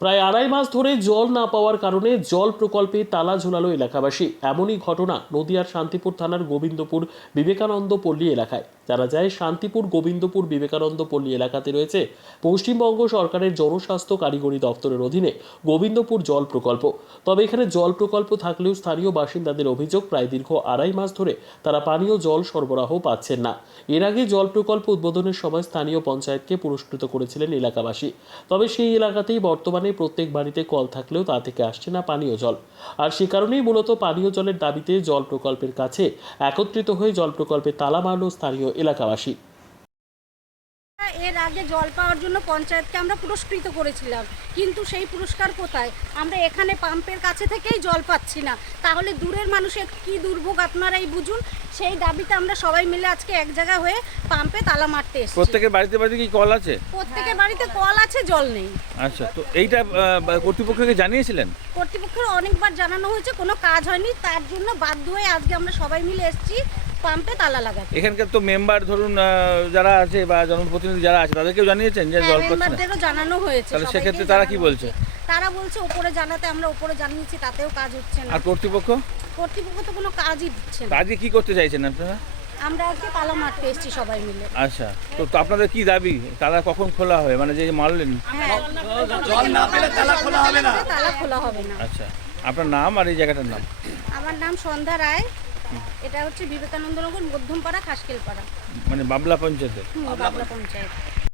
প্রায় আড়াই মাস ধরে জল না পাওয়ার কারণে জল প্রকল্পে তালা ঝোলালো এলাকাবাসী। এমনই ঘটনা নদিয়ার শান্তিপুর থানার গোবিন্দপুর বিবেকানন্দ পল্লী এলাকায়। জানা যায়, শান্তিপুর গোবিন্দপুর বিবেকানন্দ পল্লী এলাকাতে রয়েছে পশ্চিমবঙ্গ সরকারের জনস্বাস্থ্য কারিগরি দপ্তরের অধীনে গোবিন্দপুর জল প্রকল্প। তবে এখানে জল প্রকল্প থাকলেও স্থানীয় বাসিন্দাদের অভিযোগ, প্রায় দীর্ঘ আড়াই মাস ধরে তারা পানীয় জল সরবরাহ পাচ্ছেন না। এর আগে জল প্রকল্প উদ্বোধনের সময় স্থানীয় পঞ্চায়েতকে পুরস্কৃত করেছিলেন এলাকাবাসী। তবে সেই এলাকাতেই বর্তমানে প্রত্যেক বাড়িতে কল থাকলেও তা থেকে আসছে না পানীয় জল। আর সে কারণেই মূলত পানীয় জলের দাবিতে জল প্রকল্পের কাছে একত্রিত হয়ে জল প্রকল্পে তালা মারল স্থানীয় এলাকাবাসী। এর আগে জল পাওয়ার জন্য পঞ্চায়েতকে আমরা পুরস্কৃত করেছিলাম, কিন্তু সেই পুরস্কার কোথায়? আমরা এখানে পাম্পের কাছে থেকেই জল পাচ্ছি না। তাহলে দূরের মানুষের কি দুর্ভোগ আপনারাই বুঝুন। সেই দাবিতে আমরা সবাই মিলে আজকে এক জায়গা হয়ে পাম্পে তালা মারতে এসেছি। প্রত্যেকের বাড়িতে বাড়িতে কি কল আছে? প্রত্যেকের বাড়িতে কল আছে, জল নেই। আচ্ছা, তো এইটা কর্তৃপক্ষকে জানিয়েছিলেন? কর্তৃপক্ষের অনেকবার জানানো হয়েছে, কোনো কাজ হয়নি। তার জন্য বাধ্য হয়ে আজকে আমরা সবাই মিলে এসেছি পাম্পে তালা লাগাতে। এখানকার তো মেম্বার ধরুন যারা আছে বা জনপ্রতিনিধি যারা আছে তাদেরকেও জানিয়েছেন যে জল পাচ্ছে না? মেম্বারদেরও জানানো হয়েছে। তাহলে সেক্ষেত্রে তারা কি বলছে? তারা বলছে উপরে জানাতে, আমরা উপরে জানিয়েছি, তাতেও কাজ হচ্ছে না। আর কর্তৃপক্ষ? কর্তৃপক্ষ তো কোনো কাজই দিচ্ছে না। আজকে কি করতে চাইছেন আপনারা? আমরা আজকে তালা মারতে এসেছি সবাই মিলে। আচ্ছা, তো আপনাদের কি দাবি? তালা কখন খোলা হবে, মানে যে মারলেন? হ্যাঁ, জল না পেলে তালা খোলা হবে না। তালা খোলা হবে না। আচ্ছা, আপনার নাম আর এই জায়গাটার নাম? আমার নাম সন্ধ্যা রায়। এটা হচ্ছে বিবেকানন্দনগর মধ্যমপাড়া, খাসকেলপাড়া, মানে বাবলা পঞ্চায়েতের? বাবলা পঞ্চায়েত।